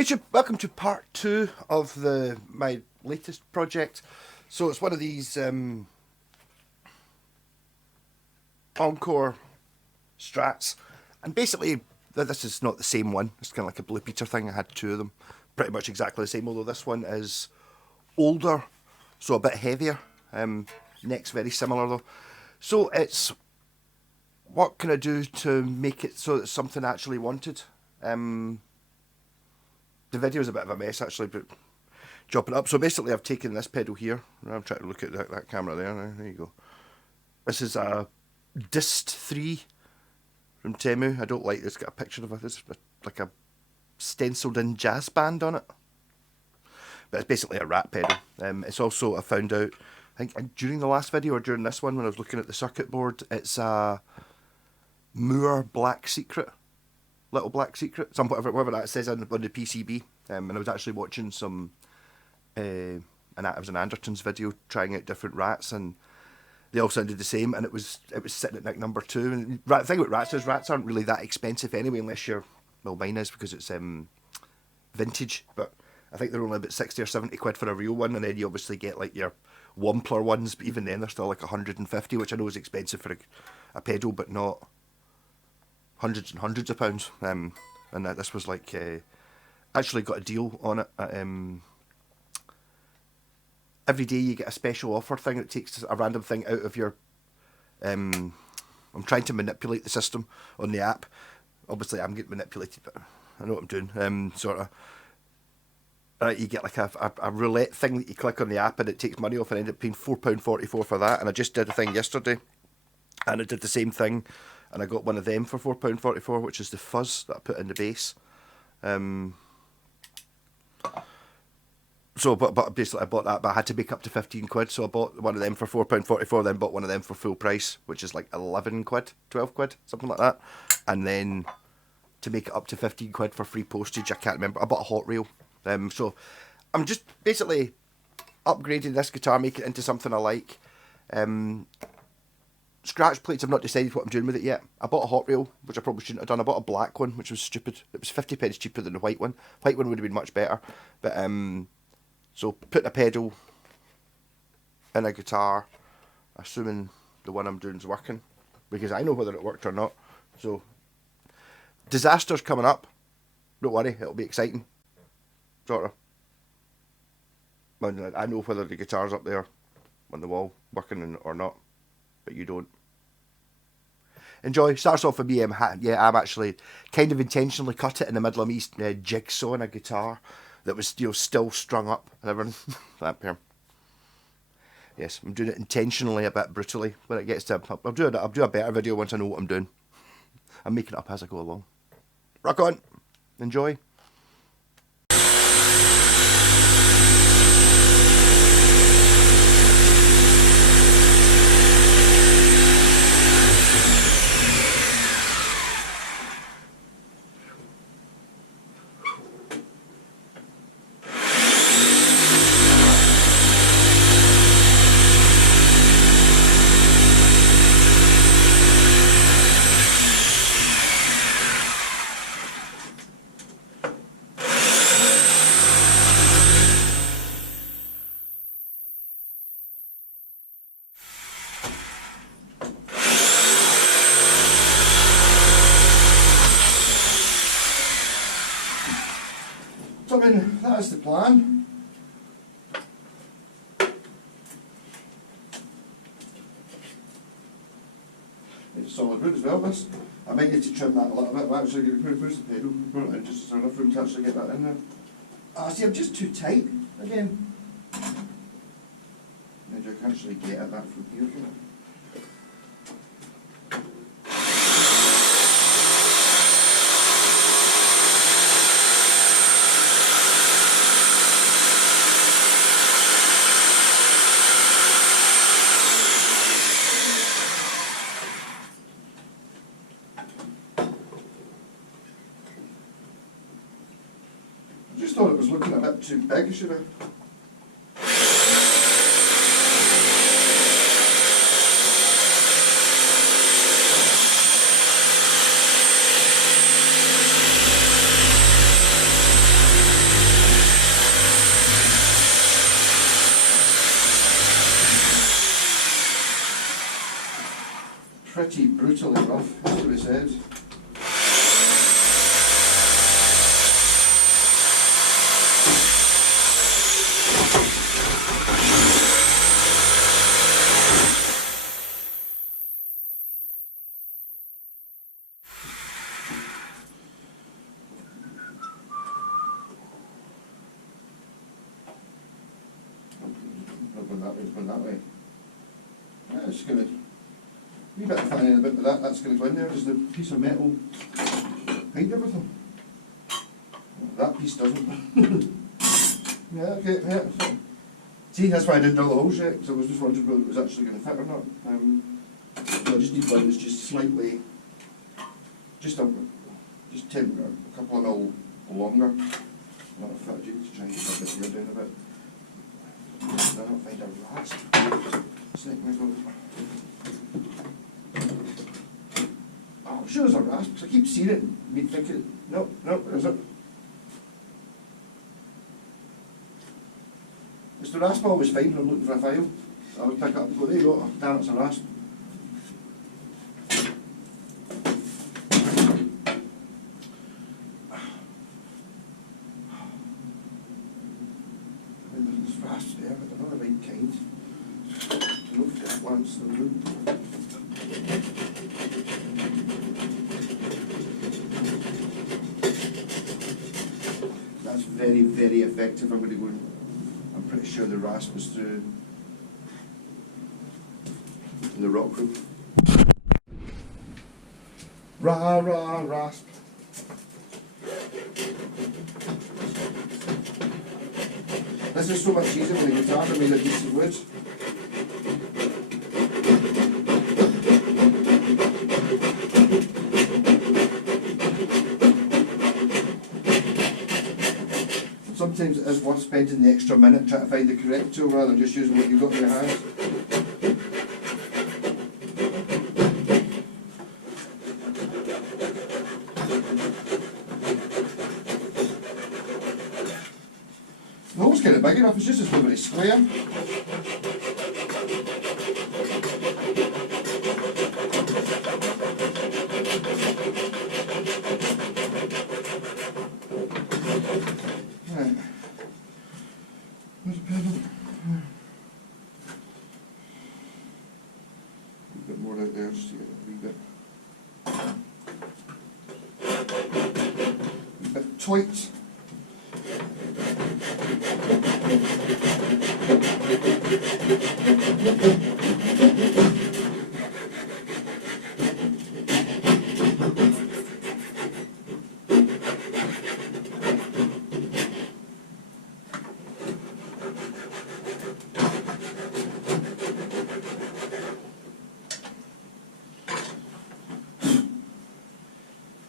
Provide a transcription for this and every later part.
Hey YouTube, welcome to part 2 of my latest project. So it's one of these Encore Strats, and basically this is not the same one. It's kind of like a Blue Peter thing. I had 2 of them, pretty much exactly the same, although this one is older, so a bit heavier. Neck's very similar though. So it's, what can I do to make it so it's something I actually wanted? The video is a bit of a mess actually, but chopping it up. So basically I've taken this pedal here. I'm trying to look at that camera there. There you go. This is a Dist 3 from Temu. I don't like this. Got a picture of it. It's like a stenciled in jazz band on it. But it's basically a rat pedal. It's also, I found out, I think during the last video or during this one when I was looking at the circuit board, it's a Moore Black Secret. Little Black Secret, whatever that says on the PCB. And I was actually watching some, it was an Anderton's video trying out different rats, and they all sounded the same. And it was sitting at like number 2. And the thing about rats is rats aren't really that expensive anyway, unless you're, well, mine is because it's vintage. But I think they're only about 60 or 70 quid for a real one, and then you obviously get like your Wampler ones. But even then, they're still like 150, which I know is expensive for a pedal, but not hundreds and hundreds of pounds. And this was like, actually got a deal on it. Every day you get a special offer thing that takes a random thing out of your, I'm trying to manipulate the system on the app. Obviously I'm getting manipulated, but I know what I'm doing. Sort of, you get like a roulette thing that you click on the app and it takes money off, and I ended up paying £4.44 for that. And I just did a thing yesterday and I did the same thing, and I got one of them for £4.44, which is the fuzz that I put in the bass. So, but basically I bought that, but I had to make up to 15 quid, so I bought one of them for £4.44, then bought one of them for full price, which is like 11 quid, 12 quid, something like that. And then to make it up to 15 quid for free postage, I can't remember, I bought a hot reel. So I'm just basically upgrading this guitar, making it into something I like. Scratch plates, I've not decided what I'm doing with it yet. I bought a hot reel, which I probably shouldn't have done. I bought a black one, which was stupid. It was 50 pence cheaper than the white one. White one would have been much better. But, so putting a pedal in a guitar, assuming the one I'm doing is working, because I know whether it worked or not. So, disaster's coming up. Don't worry, it'll be exciting. Sort of. I know whether the guitar's up there on the wall working or not, but you don't. Enjoy. Starts off with me. I'm actually kind of intentionally cut it in the middle of me jigsawing a guitar that was, still strung up and everything. That pair. Yes, I'm doing it intentionally, a bit brutally. When it gets to, I'll do a better video once I know what I'm doing. I'm making it up as I go along. Rock on. Enjoy. So I mean, that is the plan. It's solid wood as well, this. I might need to trim that a little bit, but actually where's the pedal? Just is there enough room to actually get that in there? See, I'm just too tight again. Maybe I can actually get at that from here. I just thought it was looking a bit too big, should I? brutally rough, that's what he said. It's going that way. Yeah, it's going to, wee bit of fanning a bit of that, that's going to go in there. Does the piece of metal hide everything? That piece doesn't. Yeah, okay, yeah. See, that's why I didn't drill the holes yet, because I was just wondering whether it was actually going to fit or not. So I just need one that's just slightly, just a couple of mil longer. I'm going to fit it to try and get that bit here down a bit. I don't find a rasp. Snake wiggle. Oh, I'm sure there's a rasp, because I keep seeing it and me thinking, no, there isn't. Is the rasp always fine when I'm looking for a file? I would pick it up and go, there you go, oh, damn, it's a rasp. Rasps there, but they're not the right kind. I don't think that one's the root. That's very, very effective. I'm going to go, I'm pretty sure the rasp was through in the rock room. Rasp. This is so much easier when the guitar made of decent wood. Sometimes it is worth spending the extra minute trying to find the correct tool rather than just using what you've got in your hands. The hole's kind of big enough, it's just it's not very square. Right. Where's the pedal? A bit more out there just to get a wee bit tight.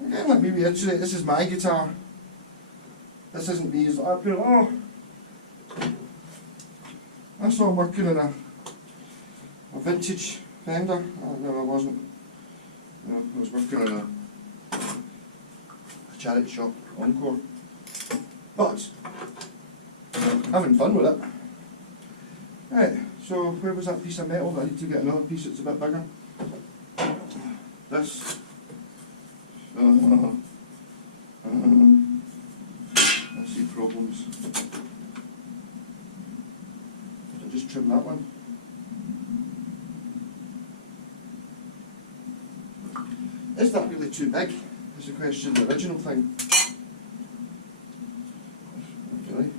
Again, let me reiterate, this is my guitar. This isn't me. Oh, I saw I'm working on a vintage Fender. Oh, no, I wasn't. No, I was working on a charity shop encore. But having fun with it. Right, so where was that piece of metal? I need to get another piece that's a bit bigger. This. I see problems. So just trim that one. Is that really too big? Is the question, the original thing. Really?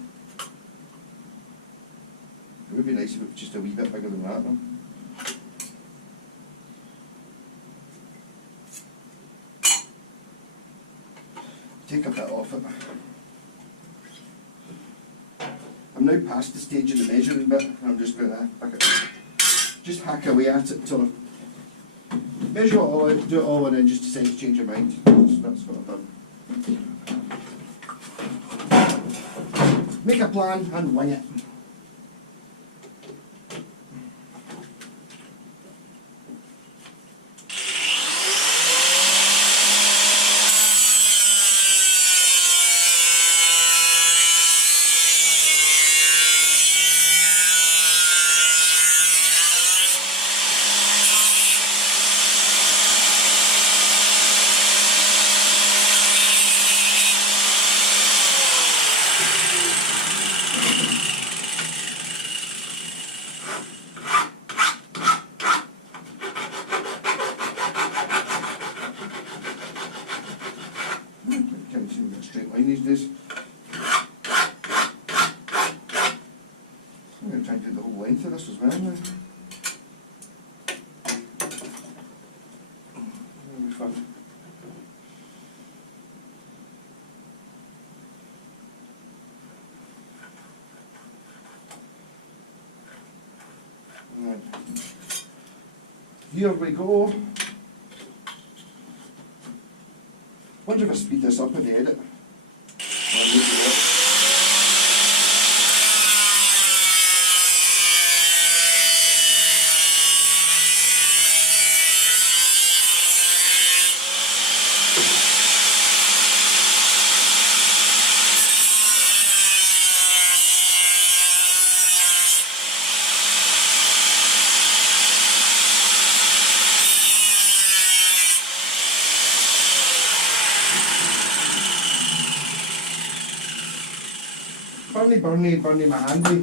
It would be nice if it was just a wee bit bigger than that, no? Take a bit off it. I'm now past the stage of the measuring bit, and I'm just going to just hack away at it until I measure it all out, do it all, and then just decide to change your mind. That's what I've done. Make a plan and wing it. straight line these days. I'm going to try and do the whole length of this as well now. That'll be fun. Right. Here we go. Wonder if I speed this up in the edit. Burny my handy.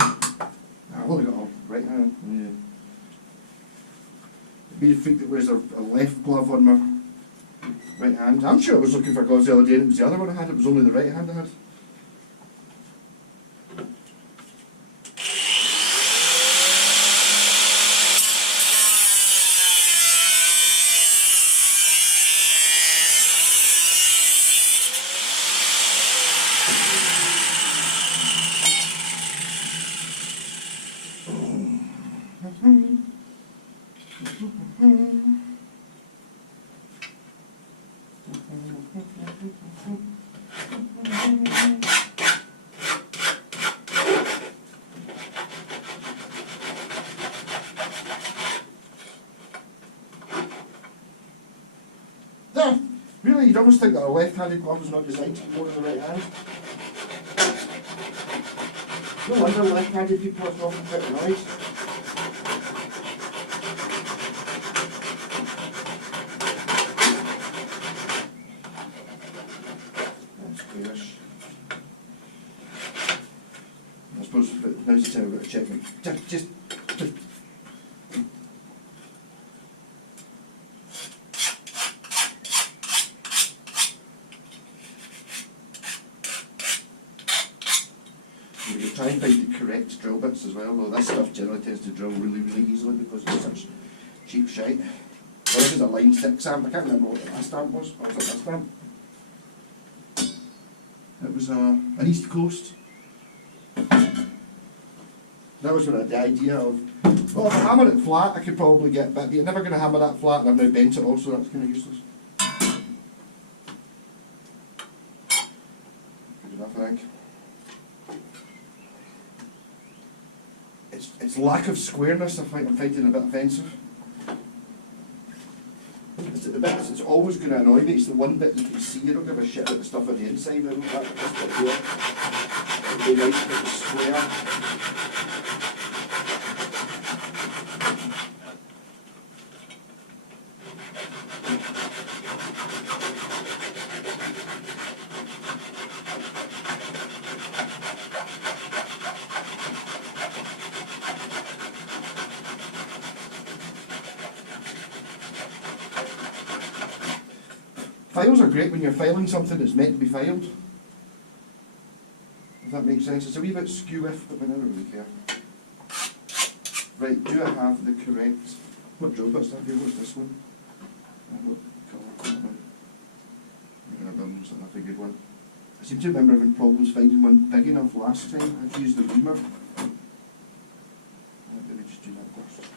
I've only got a right hand. Yeah. Be the freak that wears a left glove on my right hand. I'm sure I was looking for gloves the other day and it was the other one I had. It was only the right hand I had. Really, you'd almost think that a left-handed glove is not designed to be more than the right hand. No wonder left-handed people are often quite annoyed. That's clearish. I suppose now's the time I've got to check it. Just try and find the correct drill bits as well, though this stuff generally tends to drill really, really easily because it's such cheap shite. Well, this is a line stick stamp. I can't remember what the last stamp was. What was it, this stamp? It was an East Coast. That was when I had the idea of, well, if I hammer it flat, I could probably get, but you're never going to hammer that flat, and I've now bent it also, that's kind of useless. Good enough, I think. Its lack of squareness, I think I'm finding a bit offensive. It's the bit that's always going to annoy me. It's the one bit you can see. I don't give a shit about the stuff on the inside. I don't like this bit here. It'd be nice if it was square. Files are great when you're filing something that's meant to be filed. If that makes sense. It's a wee bit skew-if, but I never really care. Right, do I have the correct... What drill bit's that here? What's this one? What colour is that one? That's a good one. I seem to remember having problems finding one big enough last time. I had to use the reamer. Let me just do that first.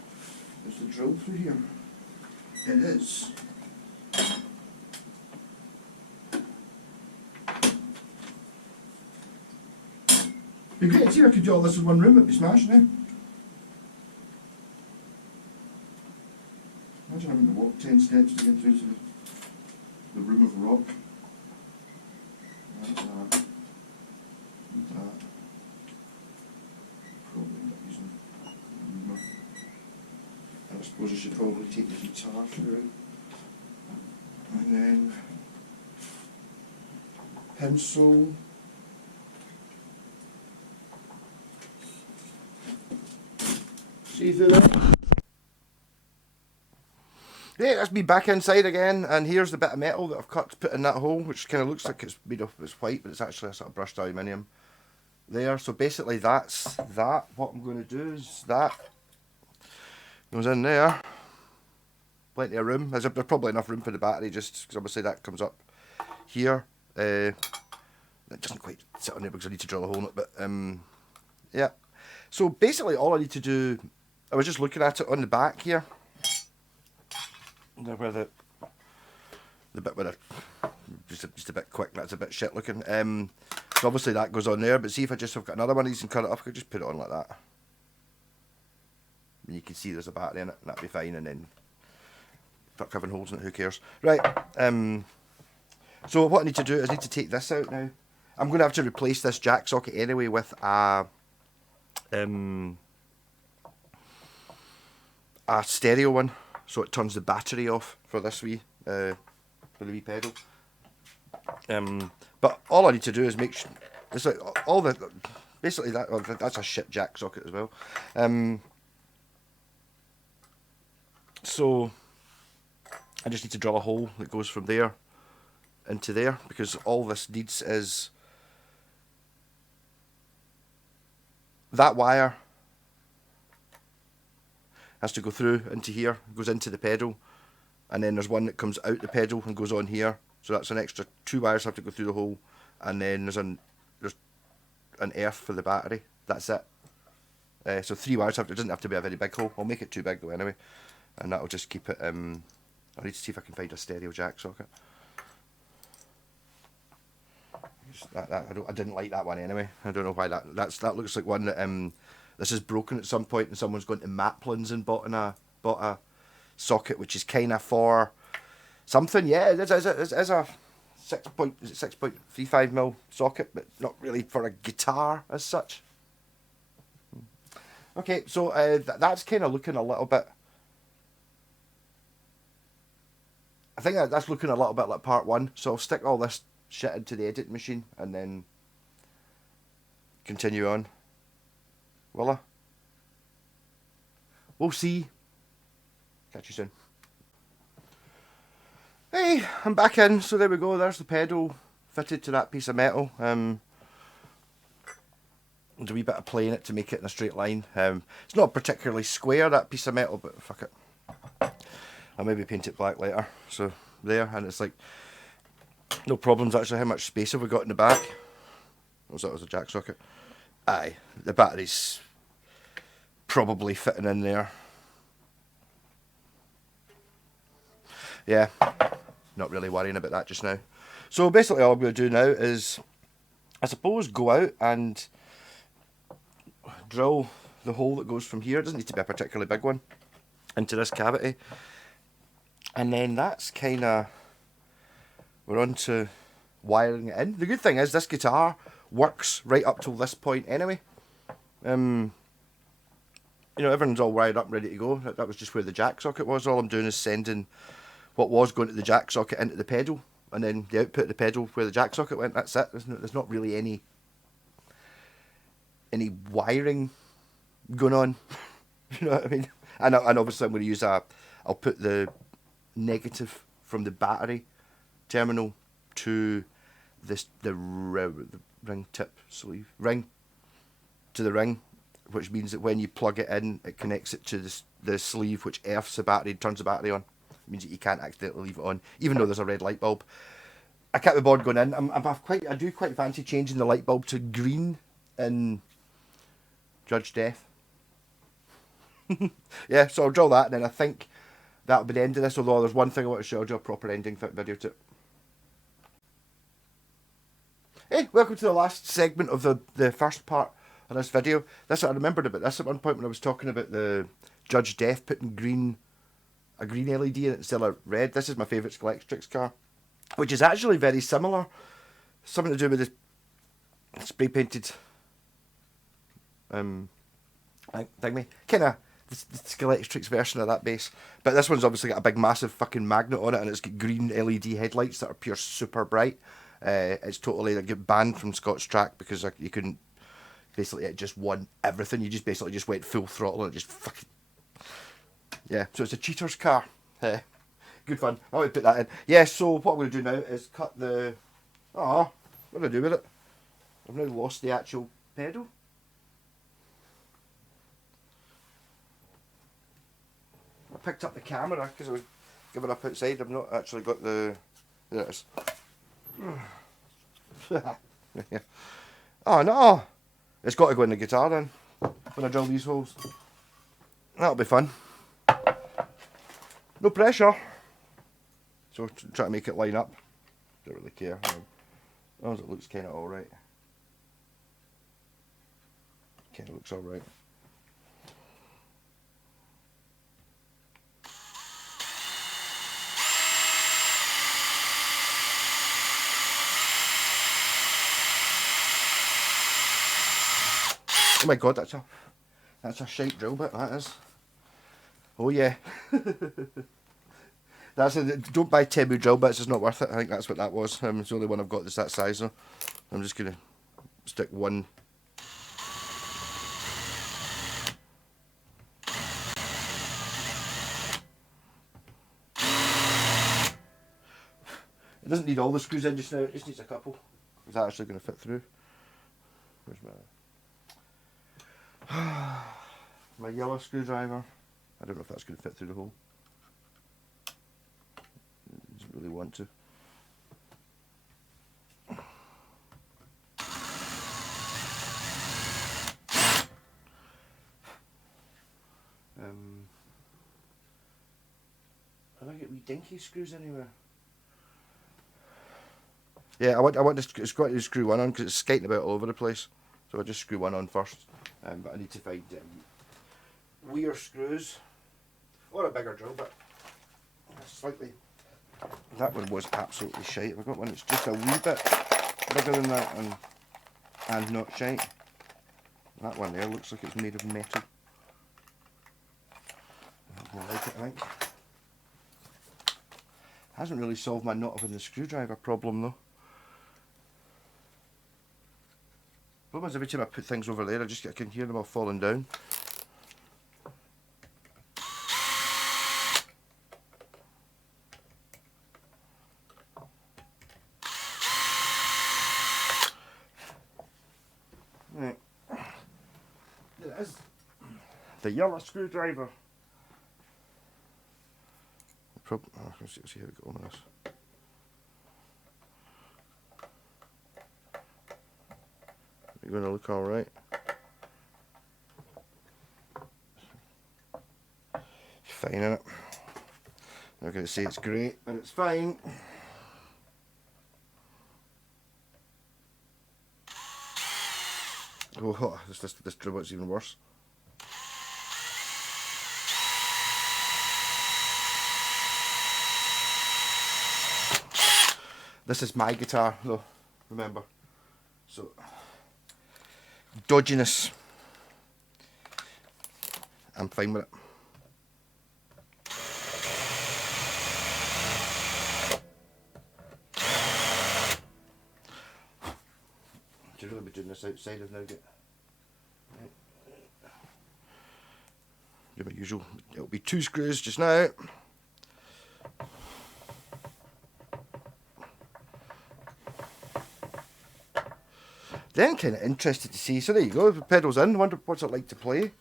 There's the drill through here. It is. It'd be great to see if I could do all this in one room. It'd be smashing, eh? Imagine having to walk 10 steps to get through to the room of rock. That's that. That. Probably end up using a reamer. And I suppose I should probably take the guitar through it. And then pencil. See through there? Yeah, that's me back inside again, and here's the bit of metal that I've cut to put in that hole, which kind of looks like it's made of it's white, but it's actually a sort of brushed aluminium there. So basically that's that. What I'm going to do is that goes in there. Plenty of room. There's probably enough room for the battery, just because obviously that comes up here. It doesn't quite sit on there because I need to drill a hole in it, but yeah. So basically all I need to do, I was just looking at it on the back here. Where the bit where just a bit quick, that's a bit shit looking. So obviously that goes on there, but see if I just have got another one of these and cut it off, I could just put it on like that. And you can see there's a battery in it, and that'd be fine, and then fuck having holes in it, who cares? Right, so what I need to do is I need to take this out now. I'm going to have to replace this jack socket anyway with a stereo one, so it turns the battery off for this wee, for the wee pedal. But all I need to do is make sure, it's like all the, basically that, well, that's a shit jack socket as well. So I just need to drill a hole that goes from there into there, because all this needs is that wire has to go through into here, goes into the pedal, and then there's one that comes out the pedal and goes on here, so that's an extra 2 wires have to go through the hole, and then there's an earth for the battery. That's it. So 3 wires it doesn't have to be a very big hole. I'll make it too big though anyway, and that'll just keep it. I need to see if I can find a stereo jack socket. I didn't like that one anyway. I don't know why that looks like one that this is broken at some point and someone's gone to Maplins and bought a socket which is kind of for something. Yeah, it is a 6.35mm socket, but not really for a guitar as such. Okay, so that's kind of looking a little bit. I think that's looking a little bit like part 1. So I'll stick all this shit into the editing machine and then continue on. Will I? We'll see. Catch you soon. Hey, I'm back in. So there we go. There's the pedal fitted to that piece of metal. There's a wee bit of play in it to make it in a straight line. It's not particularly square, that piece of metal, but fuck it. I'll maybe paint it black later. So there, and it's like no problems actually. How much space have we got in the back? What was that? Was a jack socket? Aye, the battery's probably fitting in there. Yeah, not really worrying about that just now. So basically all I'm going to do now is, I suppose, go out and drill the hole that goes from here. It doesn't need to be a particularly big one, into this cavity. And then that's kind of, we're on to wiring it in. The good thing is this guitar works right up till this point anyway. You know, everything's all wired up, ready to go. That was just where the jack socket was. All I'm doing is sending what was going to the jack socket into the pedal, and then the output of the pedal where the jack socket went. That's it. There's not really any wiring going on. You know what I mean? And obviously I'm going to use I'll put the negative from the battery terminal to the ring tip sleeve ring to the ring, which means that when you plug it in, it connects it to the sleeve which earths the battery, turns the battery on. It means that you can't accidentally leave it on, even though there's a red light bulb. I kept the board going in. I do quite fancy changing the light bulb to green in Judge Death. Yeah, so I'll draw that, and then I think that'll be the end of this, although there's one thing I want to show you, a proper ending video to it. Hey, welcome to the last segment of the first part of this video. I remembered about this at one point when I was talking about the Judge Death putting a green LED in it instead of red. This is my favourite Skeletrix car, which is actually very similar. Something to do with the spray painted thingy. Kind of the Skeletrix version of that base. But this one's obviously got a big massive fucking magnet on it, and it's got green LED headlights that are pure super bright. It's totally get banned from Scott's track because you couldn't, basically it just won everything. You just went full throttle and it just fucking, yeah. So it's a cheater's car. Good fun. I would put that in. Yeah, so what I'm going to do now is cut the... Oh, what do I do with it? I've now lost the actual pedal. I picked up the camera because I was giving up outside. I've not actually got the... There it is. Yeah. Oh no! It's got to go in the guitar then, when I drill these holes. That'll be fun. No pressure. So try to make it line up. Don't really care. As long as it looks kind of alright. Kind of looks alright. Oh my god, that's a shite drill bit, that is. Oh yeah. Don't buy Temu drill bits, it's not worth it. I think that's what that was. It's the only one I've got that's that size though. I'm just gonna stick one. It doesn't need all the screws in just now, it just needs a couple. Is that actually gonna fit through? Where's my yellow screwdriver? I don't know if that's going to fit through the hole. It doesn't really want to. Have I got wee dinky screws anywhere? Yeah, I want to screw one on because it's skating about all over the place. So I just screw one on first. But I need to find weird screws or a bigger drill bit. Slightly. That one was absolutely shite. I've got one that's just a wee bit bigger than that and not shite. That one there looks like it's made of metal. I like it, I think. Hasn't really solved my not having the screwdriver problem though. Problem is every time I put things over there, I can hear them all falling down. Right. There it is. The yellow screwdriver. Let's see how we go on this. You're going to look alright. It's fine, isn't it? I'm not going to say it's great, but it's fine. Oh, this drill bit's even worse. This is my guitar, though, remember. So, dodginess. I'm fine with it. Should really be doing this outside of Nugget. Do my usual. It'll be 2 screws just now. Then kind of interested to see. So there you go. The pedals in. Wonder what's it like to play.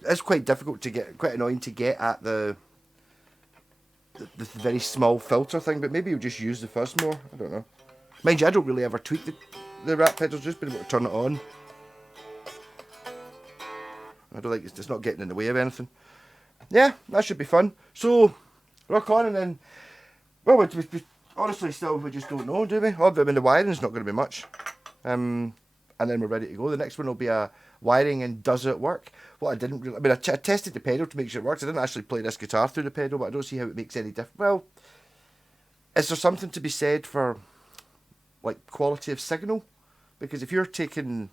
It's quite difficult to get. Quite annoying to get at the very small filter thing. But maybe you'll just use the fuzz more. I don't know. Mind you, I don't really ever tweak the rat pedals. Just been able to turn it on. I don't think it's not getting in the way of anything. Yeah, that should be fun. So, rock on and then, well, we honestly still, we just don't know, do we? I mean, the wiring's not going to be much. And then we're ready to go. The next one will be a wiring and does it work? What I didn't really, I mean, I tested the pedal to make sure it works. I didn't actually play this guitar through the pedal, but I don't see how it makes any difference. Well, is there something to be said for, like, quality of signal? Because if you're taking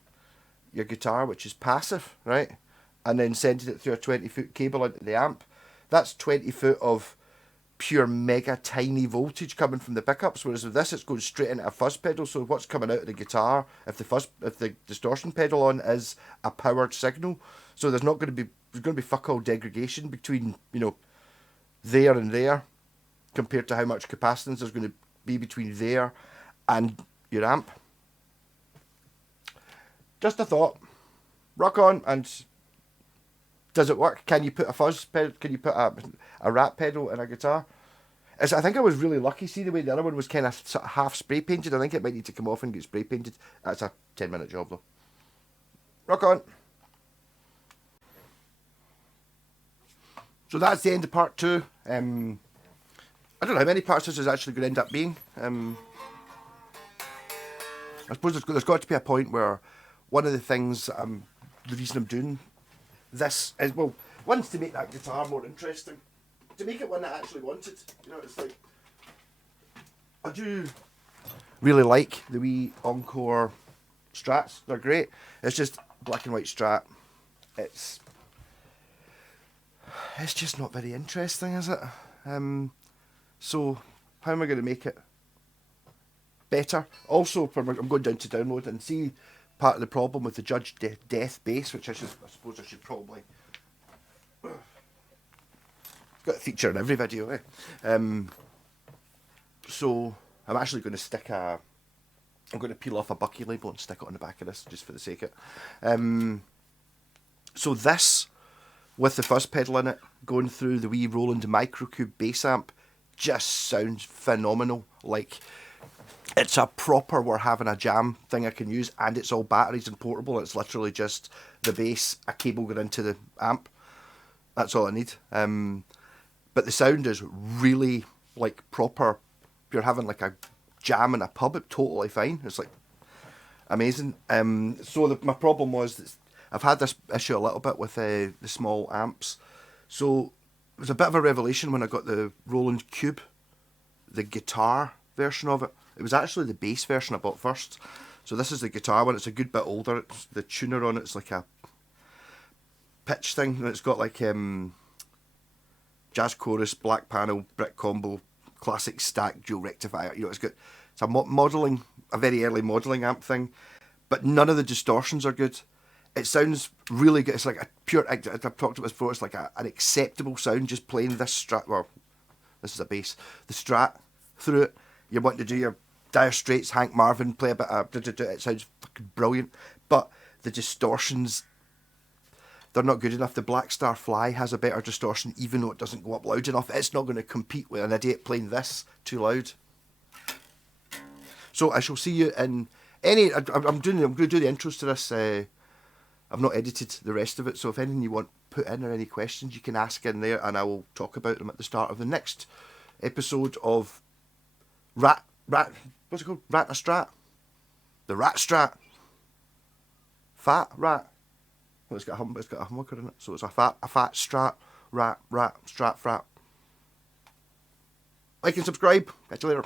your guitar, which is passive, right, and then sending it through a 20-foot cable into the amp, that's 20 foot of pure mega tiny voltage coming from the pickups, whereas with this it's going straight into a fuzz pedal. So what's coming out of the guitar, if the distortion pedal on is a powered signal, so there's going to be fuck all degradation between, you know, there and there, compared to how much capacitance there's going to be between there and your amp. Just a thought. Rock on. And does it work? Can you put a fuzz pedal? Can you put a rat pedal in a guitar? I think I was really lucky. See the way the other one was kind of sort of half spray painted. I think it might need to come off and get spray painted. That's a 10-minute job though. Rock on. So that's the end of part 2. I don't know how many parts this is actually going to end up being. I suppose there's got to be a point where one of the things, the reason I'm doing this is, well, one's to make that guitar more interesting, to make it one that I actually wanted. You know, it's like, I do really like the wee Encore Strats. They're great. It's just black and white Strat. It's just not very interesting, is it? So how am I going to make it better? Also, I'm going down to download and see part of the problem with the Judge Death bass, which I suppose I should probably got a feature in every video, eh? So I'm actually going to I'm going to peel off a Bucky label and stick it on the back of this just for the sake of it. So this, with the fuzz pedal in it, going through the wee Roland Microcube bass amp, just sounds phenomenal. Like, it's a proper, we're having a jam thing I can use, and it's all batteries and portable. It's literally just the bass, a cable going into the amp. That's all I need. But the sound is really, like, proper. You're having like a jam in a pub, it's totally fine. It's like amazing. So my problem was that I've had this issue a little bit with the small amps. So it was a bit of a revelation when I got the Roland Cube, the guitar version of it. It was actually the bass version I bought first. So this is the guitar one. It's a good bit older. It's the tuner on it's like a pitch thing. And it's got like jazz chorus, black panel, brick combo, classic stack, dual rectifier. You know, it's a very early modelling amp thing. But none of the distortions are good. It sounds really good. It's like a pure, I've talked about this before, it's like an acceptable sound just playing this Strat, well, this is a bass, the Strat through it. You want to do your Dire Straits, Hank Marvin, play a bit of, it sounds fucking brilliant. But the distortions, they're not good enough. The Black Star Fly has a better distortion, even though it doesn't go up loud enough. It's not going to compete with an idiot playing this too loud. So I shall see you in any, I'm going to do the intros to this. I've not edited the rest of it, so if anything you want put in or any questions, you can ask in there, and I will talk about them at the start of the next episode of what's it called? Rat a Strat? The Rat Strat. Fat Rat. Well, it's got a humbucker in it, so it's a fat Strat, rat, strat, frat. Like and subscribe. Catch you later.